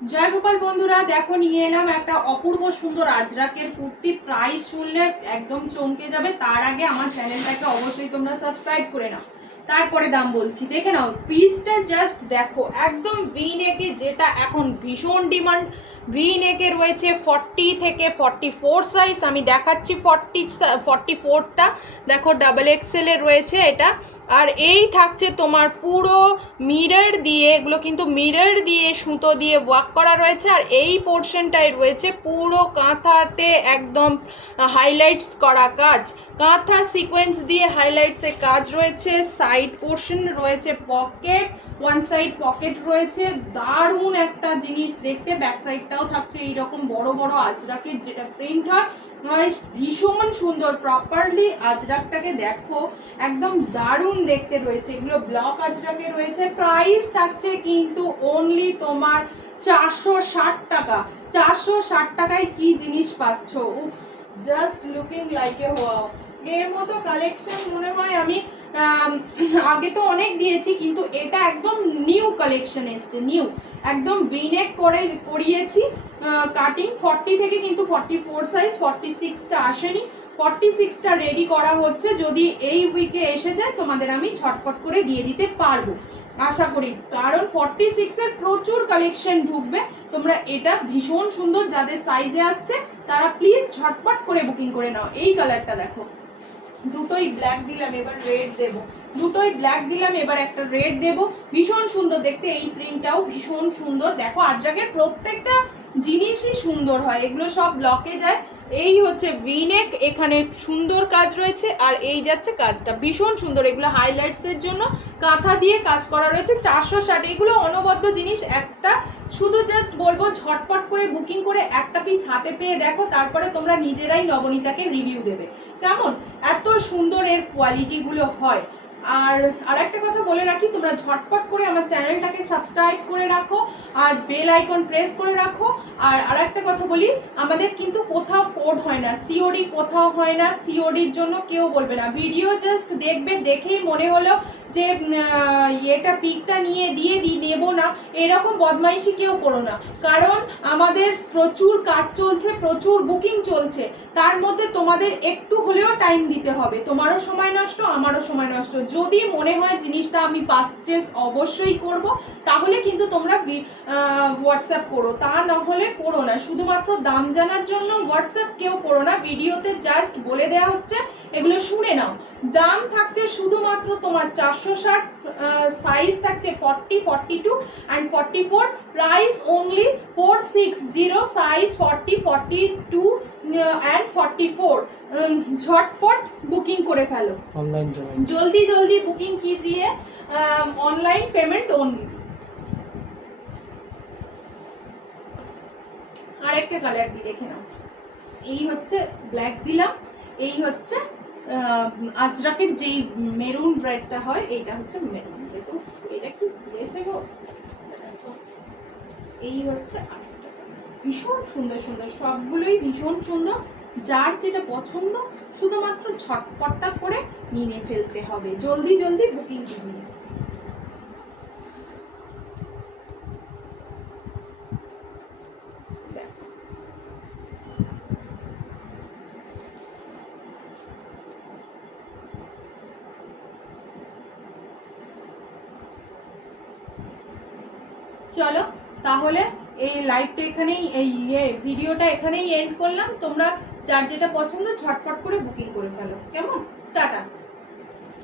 জয় গোপাল বন্ধুরা, দেখো নিয়ে এলাম একটা অপূর্ব সুন্দর আজরাকের কুর্তি। প্রাইস শুনলে একদম চমকে যাবে। তার আগে আমার চ্যানেলটাকে অবশ্যই তোমরা সাবস্ক্রাইব করে নাও। তারপরে দাম বলছি। দেখে নাও পিসটা জাস্ট দেখো, একদম ভি নেকে যেটা এখন ভীষণ ডিমান্ড ভি নেকে রয়েছে ফর্টি থেকে ফর্টি ফোর সাইজ আমি দেখাচ্ছি ফর্টি ফর্টি ফোরটা দেখো ডাবল এক্সেলের রয়েছে এটা। আর এই থাকছে তোমার পুরো মিরর দিয়ে, এগুলো কিন্তু মিরর দিয়ে সুতো দিয়ে ওয়ার্ক করা রয়েছে। আর এই পোর্শনটায় রয়েছে পুরো কাঁথাতে একদম হাইলাইটস করা কাজ। কাঁথা সিকোয়েন্স দিয়ে হাইলাইটসে কাজ রয়েছে। সাইড পোর্শন রয়েছে পকেট ওয়ান সাইড পকেট রয়েছে। দারুণ একটা জিনিস দেখতে ব্যাক সাইডটাও থাকছে এইরকম বড় বড় আজরাকের যেটা প্রিন্ট হয় আর ভীষণ সুন্দর প্রপারলি আজরাকটাকে দেখো একদম দারুণ দেখতে রয়েছে এগুলো ব্লক আজরাকে রয়েছে প্রাইস থাকছে কিন্তু অনলি তোমার চারশো ষাট টাকা চারশো ষাট টাকায় কি জিনিস পাচ্ছ? উফ just looking like a wow এর মতো কালেকশন মনে হয় আম, আগে তো অনেক দিয়েছি, কিন্তু এটা একদম নিউ কালেকশন এসছে নিউ একদম বিনেক করে করিয়েছি কাটিং ফর্টি থেকে কিন্তু ফর্টি ফোর সাইজ ফর্টি সিক্সটা আসেনি। ফর্টি সিক্সটা রেডি করা হচ্ছে, যদি এই উইকে এসে যায়, তোমাদের আমি ঝটপট করে দিয়ে দিতে পারব। আশা করি, কারণ ফর্টি সিক্সের প্রচুর কালেকশন ঢুকবে। তোমরা এটা ভীষণ সুন্দর যাদের সাইজে আসছে, তারা প্লিজ ঝটপট করে বুকিং করে নাও। এই কালারটা দেখো। দুটোই ব্ল্যাক দিলাম, এবার রেড দেব। দুটোই ব্ল্যাক দিলাম, এবার একটা রেড দেব। ভীষণ সুন্দর, দেখতে এই প্রিন্টটাও ভীষণ সুন্দর। দেখো আজরাকের প্রত্যেকটা জিনিসই সুন্দর হয়। এগুলো সব ব্লকে যায়। এই হচ্ছে ভিনেক এখানে সুন্দর কাজ রয়েছে, আর এই যাচ্ছে কাজটা। ভীষণ সুন্দর, এগুলো হাইলাইটসের জন্য কাঁথা দিয়ে কাজ করা রয়েছে, চারশো ষাট। এগুলো অনবদ্য জিনিস, একটা শুধু জাস্ট বলব, ঝটপট করে বুকিং করে একটা পিস হাতে পেয়ে দেখো, তারপরে তোমরা নিজেরাই নবনীতাকে রিভিউ দেবে। কেমন? এত সুন্দর এর কোয়ালিটিগুলো হয়। আর আরেকটা কথা বলে রাখি, তোমরা ঝটপট করে আমার চ্যানেলটাকে সাবস্ক্রাইব করে রাখো আর বেল আইকন প্রেস করে রাখো। আর আরেকটা কথা বলি, আমাদের কিন্তু কোথাও কোড হয় না সিওডি কোথাও হয় না সিওডির জন্য কেউ বলবে না। ভিডিও জাস্ট দেখবে, দেখেই মনে হলো যে এটা পিকটা নিয়ে দিয়ে দিই নেব না, এরকম বদমাইশি কেউ করো না। কারণ আমাদের প্রচুর কাজ চলছে, প্রচুর বুকিং চলছে, তার মধ্যে তোমাদের একটু হলেও টাইম দিতে হবে। তোমারও সময় নষ্ট, আমারও সময় নষ্ট। যদি মনে হয় জিনিসটা আমি পারচেস অবশ্যই করব, তাহলে কিন্তু তোমরা হোয়াটসঅ্যাপ করো। তা না হলে করো না। শুধুমাত্র দাম জানার জন্য হোয়াটসঅ্যাপ কেউ করো না। ভিডিওতে জাস্ট বলে দেওয়া হচ্ছে, এগুলো শুনে নাও। দাম থাকছে শুধুমাত্র তোমার চারশো ষাট সাইজ থাকছে forty forty two and forty four price only four six zero size forty forty two and forty four ঝটপট বুকিং করে ফেলো। জলদি জলদি বুকিং কিজিয়ে অনলাইন পেমেন্ট ওনলি আরেকটা কালার দিয়ে দেখে নাও। এই হচ্ছে ব্ল্যাক দিলাম এই হচ্ছে আজরাকের যেই মেরুন ব্রেডটা হয় এটা হচ্ছে মেরুন। ব্রেড এটা কি দিয়েছে গো? এই হচ্ছে ভীষণ সুন্দর সুন্দর, সবগুলোই ভীষণ সুন্দর। যার যেটা পছন্দ, শুধুমাত্র ছটপটটা করে নিয়ে ফেলতে হবে। জলদি জলদি বুকিং করুন চলো, তাহলে এই লাইভটা এখানেই, এই ইয়ে ভিডিওটা এখানেই এন্ড করলাম। তোমরা যার যেটা পছন্দ, ঝটপট করে বুকিং করে ফেলো। কেমন? টাটা।